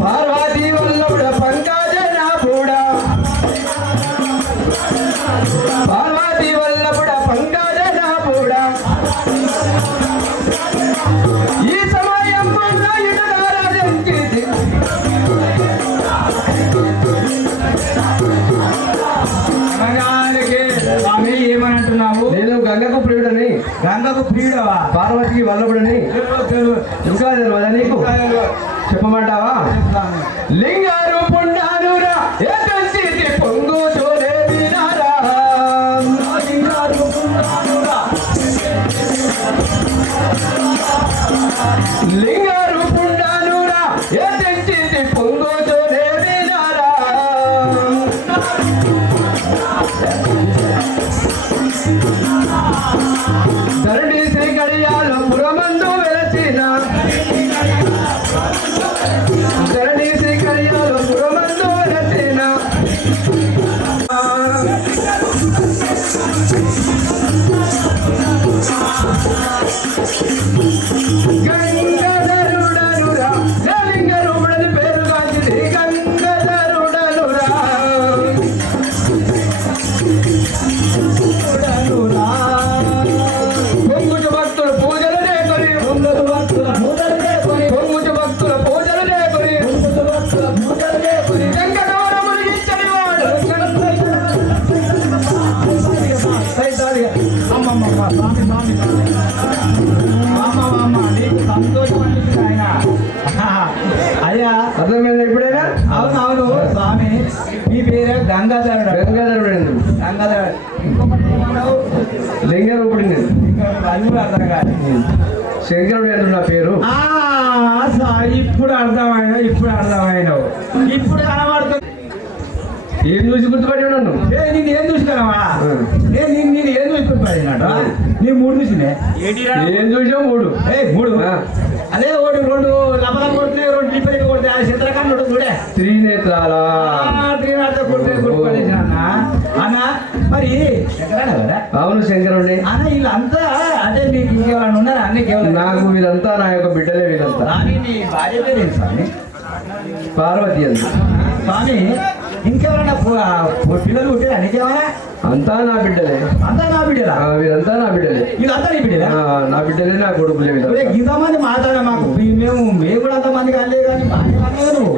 పార్వతీ వల్లభుడ పంకజనాభుడా పార్వతీ వల్లభుడ పంకజనాభుడా ఈ సమయం రాయుడగారజించితి స్వామి ఏమని అంటున్నావు? నేను గంగకు ప్రియుడని గంగకు ప్రియుడవా? పార్వతికి వల్లభుడని ఇంకా తెలియదా నీకు? చెప్పమంటావా? లింగారు పుండానురా ఏ తెంచితి పొంగు చోరే వినారా లింగారు పుండానురా లింగారు పుండానురా ఏ తెంచితి పొంగు చోరే వినారా ధరణి శ్రీ గడియాల పురమందు వెలసిన ధరణి శ్రీ గడియాల పురమందు వెలసిన గంగధరుడనురా లింగరూపుడని పేరు కాంచిది గంగధరుడనురా పొంగుచు భక్తుల పూజలు లేకొని పొంగుచు భక్తుల పూజలు లేకొని పొంగుచు భక్తుల పూజలు లేకొని పొంగుచు భక్తుల పూజలు లేకొని వెంకటవరములు ఇచ్చని వాడు నీకు సంతోషం అనిపిస్తుంది ఆయన. అయ్యా అర్థమైందా ఇప్పుడైనా? అవునవును స్వామి. మీ పేరే గంగాధరుడు. గంగాధరుడు ఎందుకు? గంగాధరుడు. ఇంకొకటి ఏమన్నావు? లింగరూపుడు నేను అది కూడా అర్థం కాదు. శంకరుడు ఎందుకు నా పేరు? ఇప్పుడు అర్థమైనావు. ఇప్పుడు కనబడుతుంది. ఏం చూసి గుర్తుపట్టి నన్ను? నేను ఏం చూసినావా? నేను ఏం చూసి గుర్తుపడినట్టు? నీ మూడు చూసినే. ఏం చూసావు? మూడు. మూడు అదే ఓడి రెండు లబలం కొడుతున్నాయి, రెండు డిపెండ్ కొడుతాయి. ఆ చిత్రకాండ చూడే త్రినేత్రాల గుర్తుపడేసిన అన్న. మరి ఎక్కడా కదా అవును శంకరుడి. అన్న వీళ్ళంతా అంటే నీకు ఇంకేమైనా ఉన్నారా? అన్నీ నాకు వీరంతా నా యొక్క బిడ్డలే వీరంతా. స్వామి మీ భార్య పేరు ఏంటి స్వామి? పార్వతి అంది. స్వామి ఇంకెవరైనా పిల్లలు పుట్టారా నీకేమైనా? అంతా నా బిడ్డలే. అంతా నా బిడ్డలా? వీరంతా నా బిడ్డలే. వీళ్ళంతా నీ బిడ్డలా? నా బిడ్డలే, నా కొడుకులే వీళ్ళంతా. ఇంతమంది మాట్లాడ మాకు మేము కూడా అంతమంది కాలే కానీ బాగా నువ్వు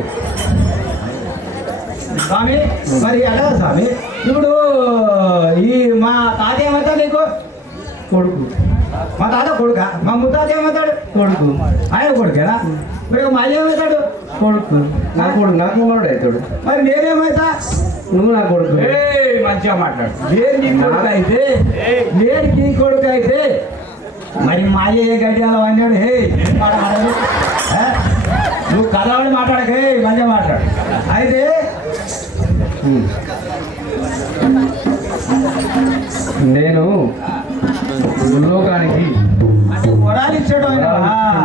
స్వామి. మరి అలా స్వామి ఇప్పుడు ఈ మా తాత ఏమవుతాడు నీకు? కొడుకు. మా తాత కొడుక? మా ముత్తాత ఏమవుతాడు? కొడుకు. ఆయన కొడుకేనా? మరి మా అయ్య ఏమవుతాడు? కొడుకు. నా కొడుకు, నా కుమారుడు అవుతాడు. మరి నేనేమవుతా? నువ్వు నా కొడుకు. మంచిగా మాట్లాడు. నేను నీ కొడుకు అయితే, నేను నీ కొడుకు అయితే మరి మా అయ్య గడ్డియాల అన్నాడు. హే మాట్లాడదు, నువ్వు కలవాడి మాట్లాడక. మంచిగా మాట్లాడు. అయితే నేను లోకానికి అంటే వరాలు ఇచ్చాడు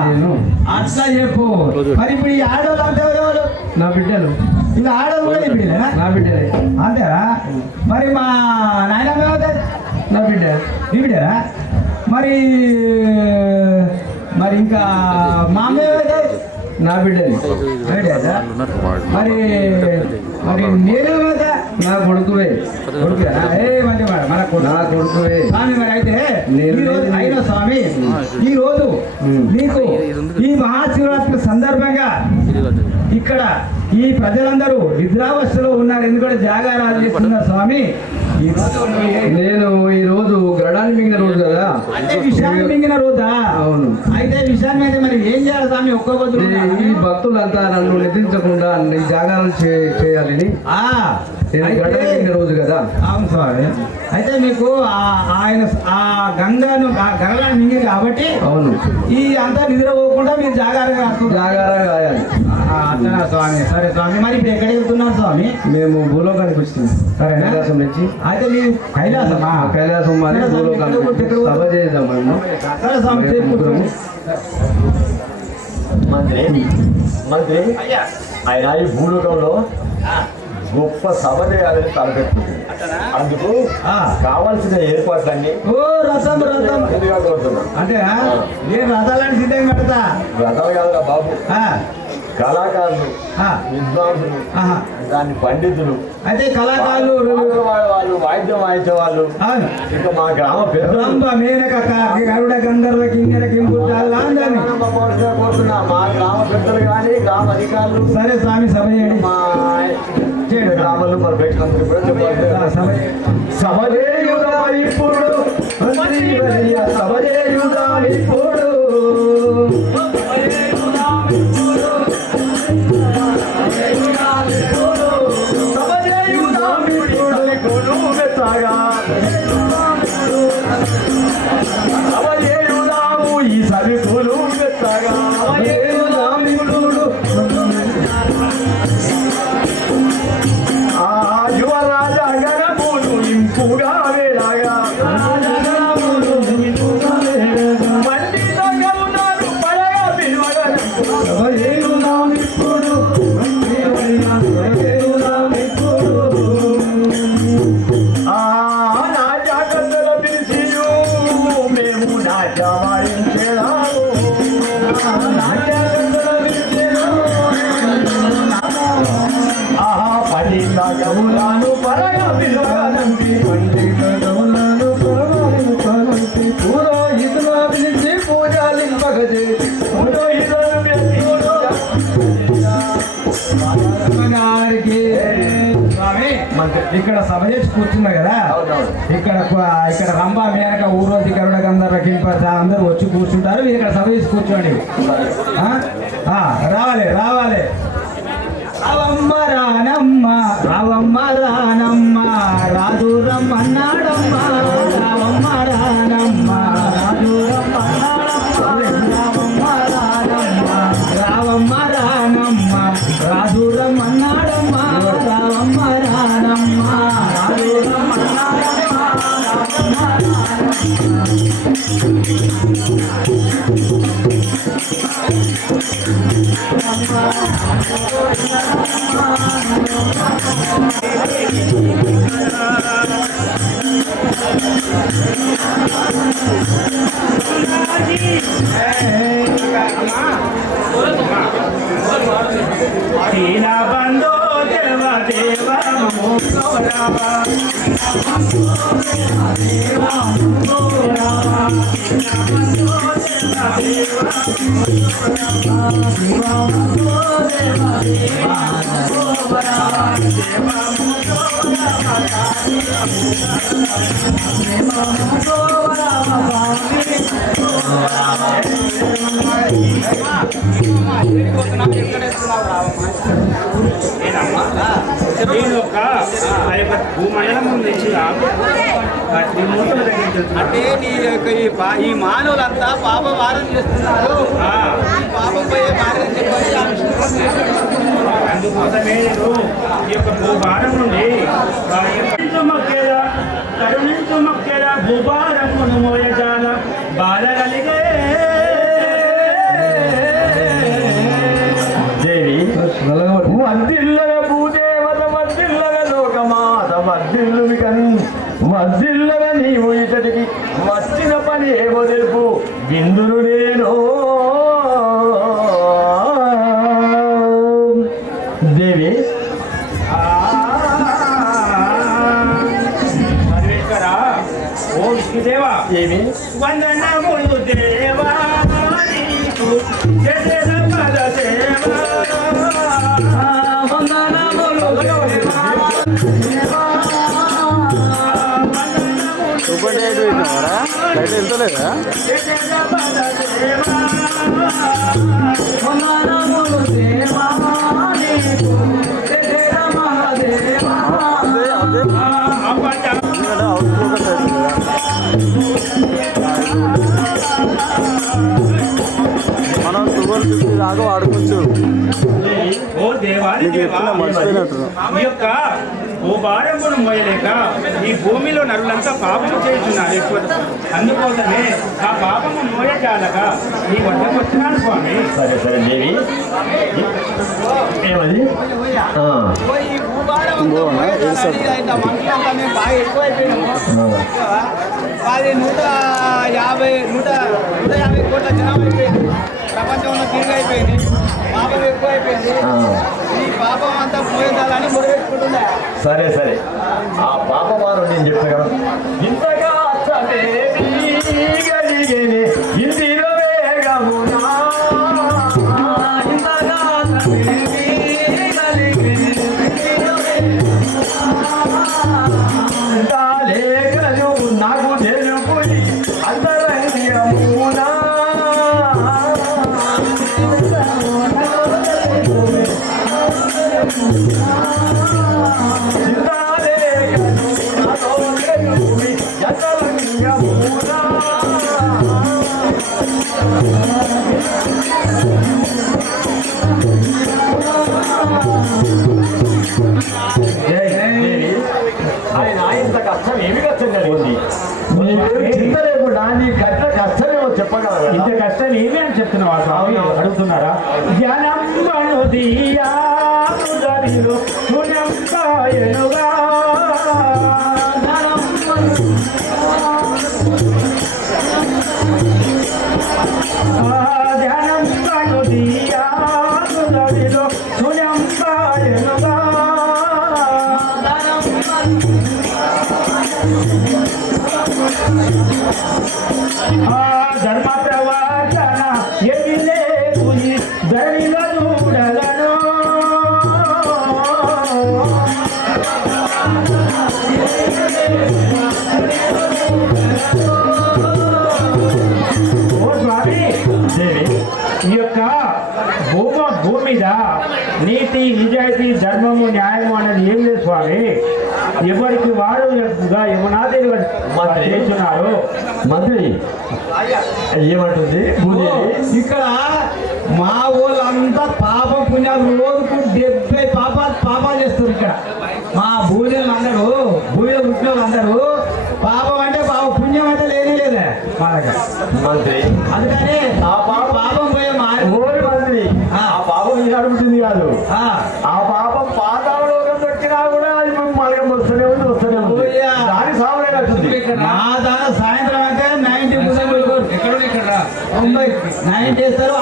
నేను. అట్లా చెప్పు. మరి ఇప్పుడు ఈ ఆడవాళ్ళు అంటే ఎవరు? నా బిడ్డలు. ఇది ఆడవాళ్ళు కూడా నీ బిడ్డలేనా? నా బిడ్డలే. అంతేనా? మరి మా నాయనమ్మ ఏమవుతుంది? నా బిడ్డ. నీ బిడ్డరా? మరి మరి ఇంకా మా అమ్మ ఏమవుతుంది? నా బిడ్డని. మరి మరి నేనేమవుతా? నా కొడుకువే. కొడుకురా? మంచి మాట మన కొడుకు. నా కొడుకువే. స్వామి మరి అయితే నేను ఈ రోజు అయినా స్వామి ఈ రోజు నీకు ఈ మహాశివరాత్రి సందర్భంగా ఇక్కడ ఈ ప్రజలందరూ నిద్రావస్థలో ఉన్నారు. ఎందుకంటే జాగారాలు చేస్తున్నారు స్వామి. ఈ రోజు నేను ఈ రోజు గడాన్ని మింగిన రోజు కదా. అంటే విషయాన్ని మింగిన రోజా? అవును. అయితే విషయాన్ని అయితే మరి ఏం చేయాలి స్వామి? ఒక్క రోజు ఈ భక్తులంతా నన్ను నిద్రించకుండా ఈ జాగారాలు చేయాలని నేను గడాన్ని మింగిన రోజు కదా. అవును స్వామి. అయితే మీకు ఆయన ఆ గంగను గంగలను మింగింది కాబట్టి అవును. ఈ అంతా నిద్రపోకుండా మీరు జాగారం జాగారా గాయాలి. అంతేనా స్వామి? సరే స్వామి. మరి ఇప్పుడు ఎక్కడికి వెళ్తున్నారు స్వామి? మేము భూలోకానికి వచ్చినాం. సరేనా? కైలాసం నుంచి. అయితే మీరు కైలాసమా? కైలాసం మాది భూలోకానికి సభ చేద్దాం మేము. సరే స్వామి చేరుకుంటాము. మంత్రి ఆయన ఈ భూలోకంలో గొప్ప సభ చేయాలని తలపెట్టింది. అందుకు కావాల్సిన ఏర్పాట్లన్నీ రథం ముందుగా కోరుతున్నాం. అంటే నేను రథాలని సిద్ధంగా పెడతా. రథం కాదురా బాబు, కళాకారులు, విద్వాంసులు, దాని పండితులు, అయితే కళాకారులు వాళ్ళు వాయిద్యం వాయించే వాళ్ళు, ఇంకా మా గ్రామ పెద్దలు, మేనక గరుడ గంధర్వ కింగర కోరుతున్నా మా గ్రామ పెద్దలు కానీ గ్రామ అధికారులు. సరే స్వామి సభ చేయండి. మా గ్రామంలో మన వ్యక్తులందరూ కూడా చెప్పాలి. సభ చేయుదా ఇప్పుడు, సభ చేయుదా ఇప్పుడు, ఈ సభికులు మెత్తగా యువరాజ గణములు ఇంపుగా వేళగా పండిత గరునాడు పడగా పిలువగా నాట్యాకర్తల పిలిచి మేము నాట్యమాడించేదాము. పండిత గరునాను పరగా పిలువగా పురోహితుల పిలిచి పూజలింపగజే ఇక్కడ సభ చేసి కూర్చున్నా కదా. ఇక్కడ రంభా మేనక ఊరోజు గరుడ గంధర్వ కింప అందరూ వచ్చి కూర్చుంటారు. మీరు ఇక్కడ సభ చేసి కూర్చోండి. రావాలి రావాలి. రావమ్మ రానమ్మ రావమ్మ రానమ్మ రాజు రమ్మన్నాడమ్మ. రావమ్మ రానమ్మ రాజు రమ్మన్నాడమ్మ. రావమ్మ రానమ్మ రావమ్మ రానమ్మ రాజు రమ్మన్నాడమ్మ. రావమ్మ రానమ్మ రాజు రమ్మన్నాడమ్మ. దీన బంధో దేవ దేవ మోరామ నేను ఒక ఆ యొక్క భూమండలం నుంచి ఈ మూటలు తగ్గించుతున్నాను. అంటే నీ యొక్క ఈ మానవులంతా పాప వారం చేస్తున్నారు. ఈ పాపం పోయే మార్గం చెప్పండి. అందుకోసమే నేను ఈ యొక్క భూభారం నుండి కరుణించు మొక్కేద భూభారమును మోయజాల బాధ కలిగే దేవి మద్దిల్లగ భూదేవత మద్దిల్లగ లోకమాత మద్దిల్లుకన్ మద్దిల్లగ నీవు ఇతడికి వచ్చిన పని ఏమో తెలుపు బిందులు నేను దేవి పరమేశ్వర ఓ విష్ణుదేవా ఏమి వందనములు దేవా నీకు చేసేద పద సేవా చేసేద పద సేవా మనం షుగర్ 50 దాకా వాడుకోవచ్చు. ఓ దేవాది దేవా ఈ యొక్క భూభారమును మోయలేక ఈ భూమిలో నరులంతా పాపము చేస్తున్నారు ఎక్కువ. అందుకోసమే ఆ పాపము మోయజాలగా నీ వద్దకు వచ్చినాను స్వామి. సరే సరే దేవి ఏమది ఈ భూభారం మనుషులంతా మేము బాగా ఎక్కువైపోయినాము. అది 150 కోట్ల జనం అయిపోయింది. ప్రపంచంలో తిరిగి అయిపోయింది. పాపం ఎక్కువైపోయింది. ఈ పాపం అంతా పోయేదాలని మొదలెట్టుకుంటుందా? సరే సరే ఆ పాపమాను నేను చెప్తా కదా ఇంతగా కలిగేనే ఇంటిలో వేగమునా లేఖలు నాకు తెలుపుని అంతరంగమునా ఆయన ఇంత కష్టం ఏమి కష్టం జరిగింది చింత లేకుండా నీ కష్ట కష్టమేమో చెప్పగలరా ఇంత కష్టం ఏమి అని చెప్తున్నావా స్వామి? అడుగుతున్నారా? జ్ఞానం అనుదీయా ఉదరిలో పుణ్యం కాయనుగా ధ్యానం అనుదీయా ఉదరిలో పుణ్యం కాయనుగా ధర్మ ప్రవర్తన ఎన్ని లేవు ధరిలో చూడలను ఓ స్వామి ఈ యొక్క భూమి మీద నీతి నిజాయితీ ధర్మము న్యాయము అన్నది ఏం లేదు స్వామి. ఎవరికి వాడు యమునాది చేస్తున్నారు. మంత్రి ఏమంటుంది ఇక్కడ మా ఊళ్ళంతా పాప పుణ్యాలు రోజుకు 70 పాపాలు చేస్తారు. ఇక్కడ మా భూజనులు అందరూ భూజ వృత్తులు అందరూ పాపం అంటే పుణ్యం అంటే లేనే లేదా మా దగ్గర. మంత్రి అందుకని ఆ పాపం పోయే ఓరి మంత్రి ఆ పాపం ఈ నడుపుతుంది కాదు ఆ పాపం పాతాళలోకం దొరికినా కూడా అది మార్గం వస్తూనే ఉంది దాని సావలేనట్టుంది. మా దాని సాయంత్రం అంటే 90% ఎక్కడ 90 చేస్తారు.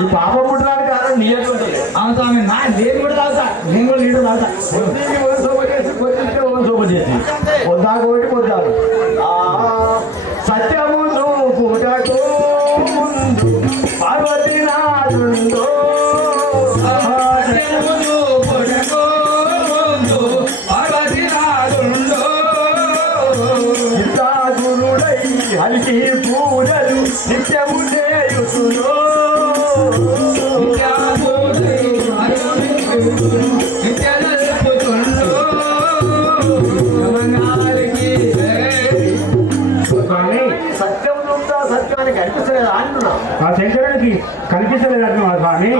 ఈ పాపం పుట్టడానికి కారణం నీ ఎట్లా ఉంటుంది అవును స్వామి నేను కూడా తాగుతా నేను కూడా నీళ్ళు తాగుతా కొద్దికి ఓన్ సోప చేసి కొద్దికి ఓన్ సోప చేసి పొద్దాకు ఒకటి పొద్దాకు సత్యము చూపుటకు ముందు పార్వతీనాథుండో చిత్తాగురుడై హరికి పూజలు నిత్యము చేయుతులో సత్యం చూపుతా సత్యానికి అనిపిస్తలేదు అంటున్నా ఆ శంకరునికి కనిపించలేదు అంటున్నా స్వామి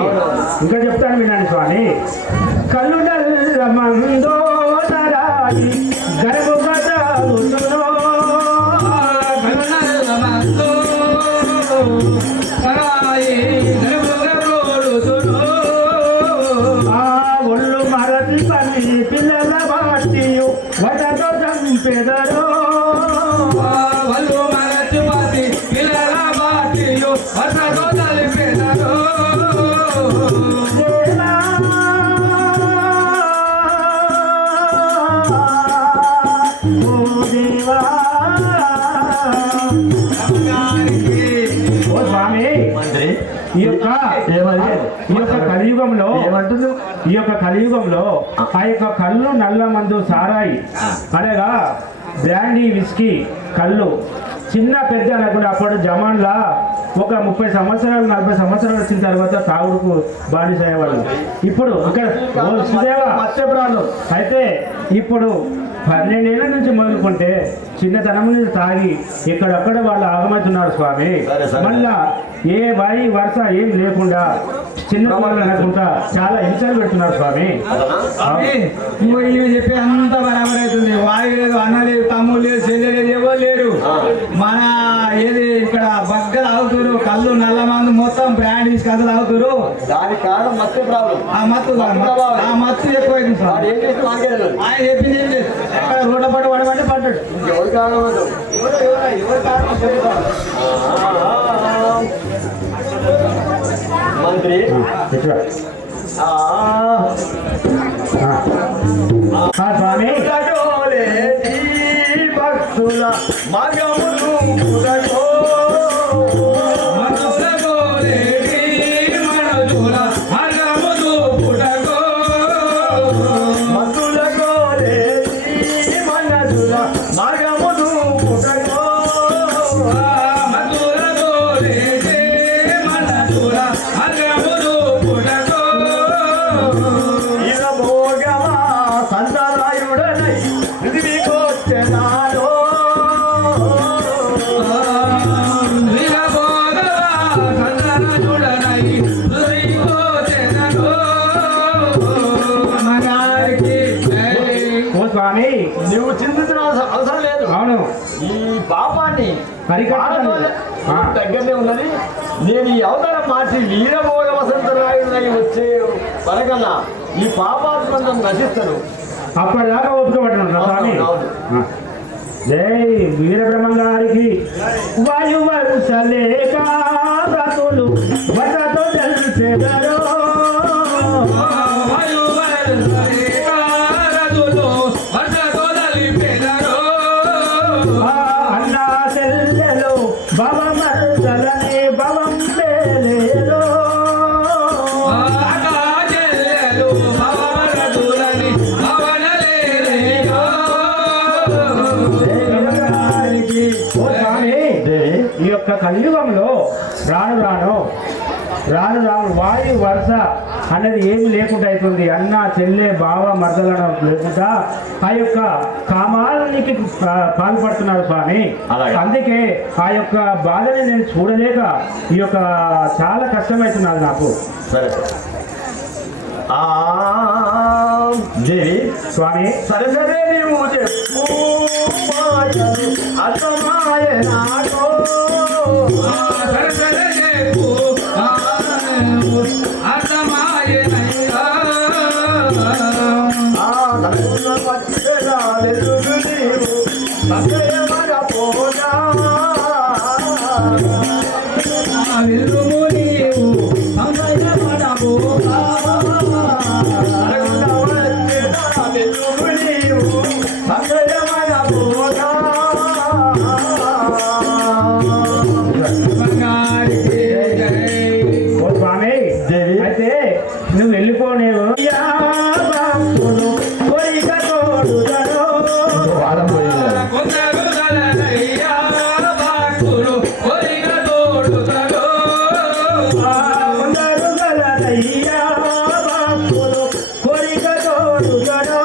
ఇంకా చెప్తాను వినండి స్వామి కళ్ళు నల్ల మందో తరాయి గర్భ ఒళ్ళు మరచి పని పిల్లల వాటియు వటతో చంపెదరో ఓ స్వామి మంత్రి ఈ యొక్క కలియుగంలో ఏమంటుంది ఈ యొక్క కలియుగంలో ఆ యొక్క కళ్ళు నల్ల మందు సారాయి అనగా బ్రాండీ విస్కీ కళ్ళు చిన్న పెద్ద అనకుండా అప్పుడు జమాన్లా ఒక 30 సంవత్సరాలు 40 సంవత్సరాలు వచ్చిన తర్వాత తాగుడుకు బానిస అయ్యేవాళ్ళు ఇప్పుడు ఇక్కడ అయితే ఇప్పుడు 12 ఏళ్ల నుంచి మొదలుకుంటే చిన్నతనం నుంచి తాగి ఇక్కడక్కడ వాళ్ళు ఆగమవుతున్నారు స్వామి. మళ్ళా ఏ వాయి వరుస ఏం లేకుండా చిన్న పిల్లలు అనుకుంటా చాలా హింసలు పెడుతున్నారు స్వామి. ఇవి చెప్పి అంత బరాబర్ అవుతుంది. వాయు లేదు, అన్న లేదు, తమ్ముడు లేదు, చెల్లె లేదు, ఎవరు లేరు. మన ఏది ఇక్కడ బగ్గ తాగుతురు, కళ్ళు నల్ల మందు మొత్తం బ్రాండ్ తీసి కళ్ళు తాగుతురు. దానికి కారణం మత్తు ప్రాబ్లం. ఆ మత్తు ఎక్కువైంది సార్. ఆయన చెప్పింది ఏం లేదు. ఎక్కడ రోడ్ల పట్టు పడమంటే పడ్డాడు. ఎవరి కారణం మంత్రి స్వామి భక్తుల మగములు స్వామి నువ్వు చింతించిన అవసరం లేదు. అవును, ఈ పాపాన్ని దగ్గరనే ఉన్నది. నేను ఈ అవతారం మార్చి వీరభోగ వసంతరాయుడై వచ్చే వరకల్లా ఈ పాపాత్మందం నశిస్తాను. అప్పటిదాకా ఒప్పుకోబట్టిన స్వామి. జై వీరబ్రహ్మ గారికి. వాయువరుసలేక వ్రతులు వటతో తెలిసెదరో అన్నా చెల్లెలు భవమర్దలని భవం పేలేలో ఈ యొక్క కలియుగంలో రాను రాను వాయు వరుస అన్నది ఏమి లేకుండా అవుతుంది. అన్న చెల్లె బావ మర్దలను లేకుండా ఆ యొక్క కామానికి పాల్పడుతున్నారు స్వామి. అందుకే ఆ యొక్క బాధని నేను చూడలేక ఈ యొక్క చాలా కష్టమవుతున్నది నాకు. సరే దేవి స్వామి సరే సరే నీవు చెప్పు అర్థమాయ నాటో పోదా చూడయ్యా భక్తులు కోరిక తోడుగడో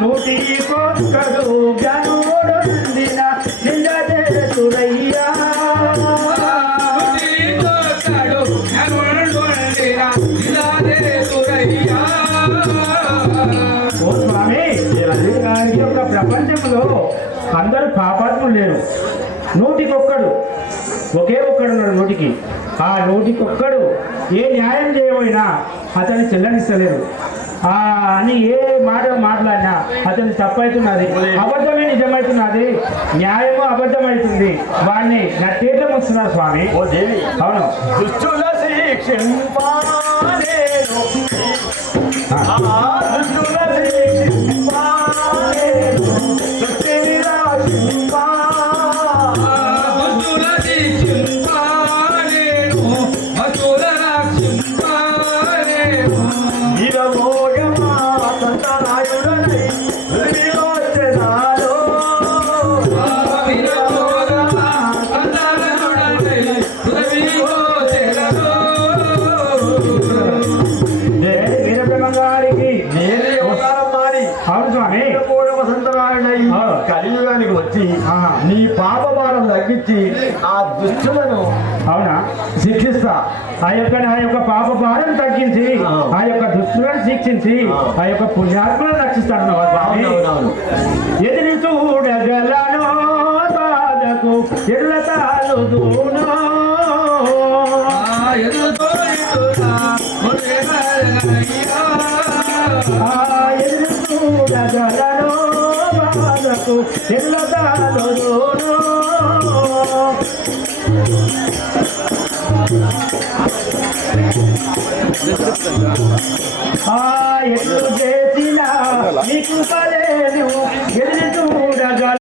నూటి కొక్కడు జ్ఞానోడందిన నిందతే చూడయ్యా ఓ స్వామి ఈ యొక్క ప్రపంచంలో అందరూ పాపాత్ములు లేరు. నూటికొక్కడు ఒకే ఒక్కడు ఉన్నాడు నూటికి. ఆ నూటికొక్కడు ఏ న్యాయం చేయబోయినా అతన్ని చెల్లనిస్తలేరు. అని ఏ మాట మాట్లాడినా అతని తప్పవుతున్నది, అబద్ధమే నిజమవుతున్నది, న్యాయము అబద్ధమవుతుంది. వాడిని నట్టేట్ల వస్తున్నారు స్వామి. ఓ దేవి, అవును. దుష్టుల శిక్షింపాలేను. దుష్టుల శిక్షింపాలేను. సృష్టి విరాజింపా. ఇరవోయమా సంతరాయుడనై విలోచనాలో. వీరబ్రహ్మంగారికి నేనే అవతారం మారి అవును స్వామి. వసంతరాయుడై కలియుగానికి వచ్చి నీ పాప భారం తగ్గించి ఆ దుష్టులను అవునా శిక్షిస్తా. ఆ యొక్క పాప భారం తగ్గించి ఆ యొక్క దుష్టులను శిక్షించి ఆ యొక్క పుణ్యాత్మలను రక్షిస్తాడు స్వామి. అవునవును. ఎదిరి చూడగలను బాధకు ఎల్లతాలు దూను. ఎదిరి చూడగలను బాధకు ఎల్లతాలు దూను. ఎట్లు చేసిన నీకు పలేను ఎదురు చూడగలను